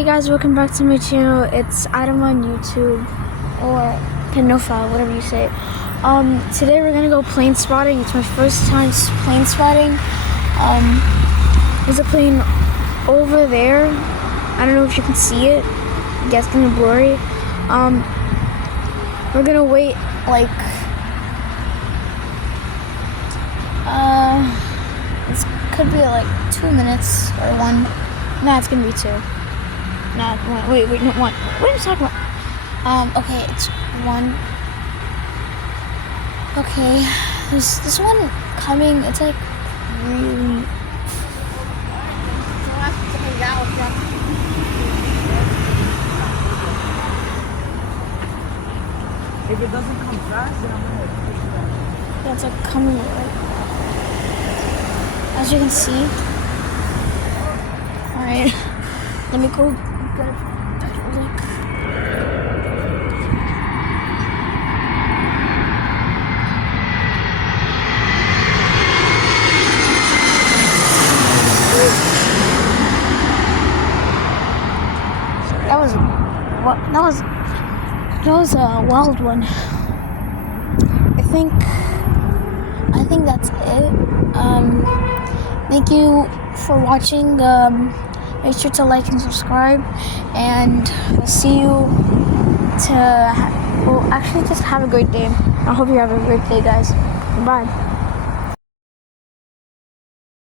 Hey guys, welcome back to my channel. It's Adam on YouTube, or Pinophile, whatever you say. Today we're gonna go plane spotting. It's my first time plane spotting. There's a plane over there. I don't know if you can see it. Yeah, it's kind of blurry. We're gonna wait like this could be like 2 minutes or one. Nah, it's gonna be 2. No, wait, no, 1. What are you talking about? Okay, it's 1. Okay, there's this one coming. It's like really. If it doesn't come fast, then I'm gonna push it back. Yeah, it's like coming right. As you can see. Alright, let me go get a better look. That was a wild one. I think that's it. Thank you for watching. Make sure to like and subscribe, and I'll see you actually just have a great day. I hope you have a great day, guys. Bye.